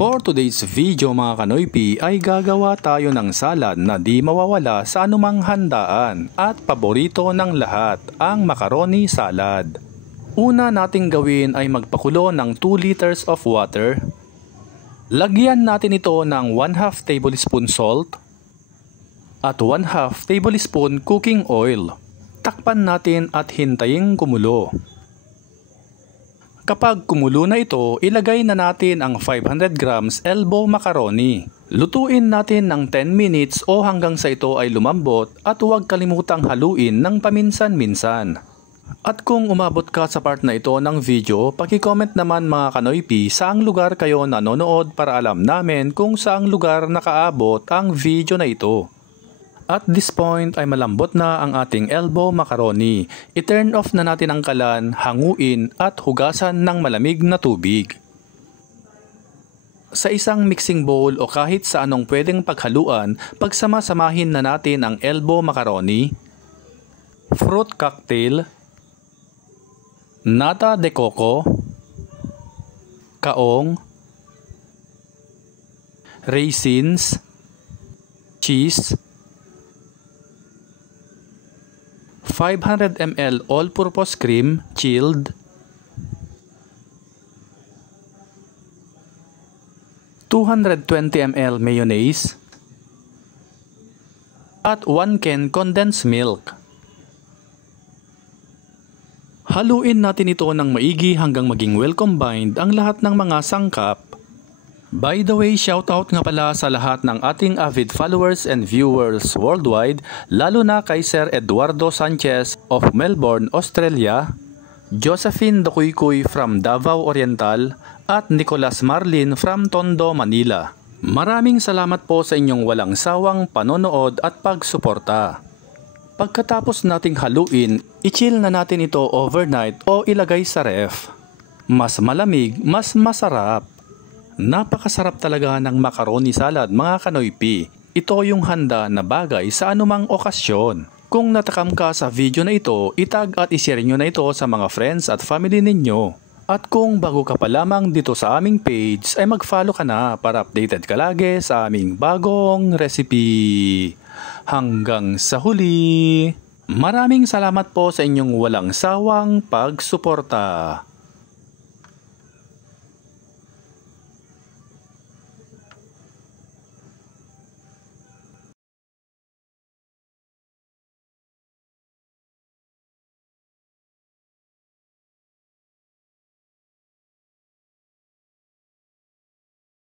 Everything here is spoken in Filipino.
For today's video mga kanoypi ay gagawa tayo ng salad na di mawawala sa anumang handaan at paborito ng lahat, ang macaroni salad. Una nating gawin ay magpakulo ng 2 liters of water. Lagyan natin ito ng 1/2 tablespoon salt at 1/2 tablespoon cooking oil. Takpan natin at hintayin kumulo. Kapag kumulo na ito, ilagay na natin ang 500 grams elbow macaroni. Lutuin natin ng 10 minutes o hanggang sa ito ay lumambot at huwag kalimutang haluin ng paminsan-minsan. At kung umabot ka sa part na ito ng video, paki-comment naman mga kanoypi saang lugar kayo nanonood para alam namin kung saang lugar nakaabot ang video na ito. At this point ay malambot na ang ating elbow macaroni. I-turn off na natin ang kalan, hanguin at hugasan ng malamig na tubig. Sa isang mixing bowl o kahit sa anong pwedeng paghaluan, pagsama-samahin na natin ang elbow macaroni, fruit cocktail, nata de coco, kaong, raisins, cheese, 500 ml all-purpose cream, chilled, 220 ml mayonnaise, at 1 can condensed milk. Haluin natin ito ng maigi hanggang maging well combined ang lahat ng mga sangkap. By the way, shoutout nga pala sa lahat ng ating avid followers and viewers worldwide, lalo na kay Sir Eduardo Sanchez of Melbourne, Australia, Josephine Dokuykuy from Davao Oriental, at Nicolas Marlin from Tondo, Manila. Maraming salamat po sa inyong walang sawang panonood at pagsuporta. Pagkatapos nating haluin, i-chill na natin ito overnight o ilagay sa ref. Mas malamig, mas masarap. Napakasarap talaga ng macaroni salad mga kanoypi. Ito yung handa na bagay sa anumang okasyon. Kung natakam ka sa video na ito, itag at ishare nyo na ito sa mga friends at family ninyo. At kung bago ka pa lamang dito sa aming page ay mag-follow ka na para updated ka lagi sa aming bagong recipe. Hanggang sa huli, maraming salamat po sa inyong walang sawang pagsuporta.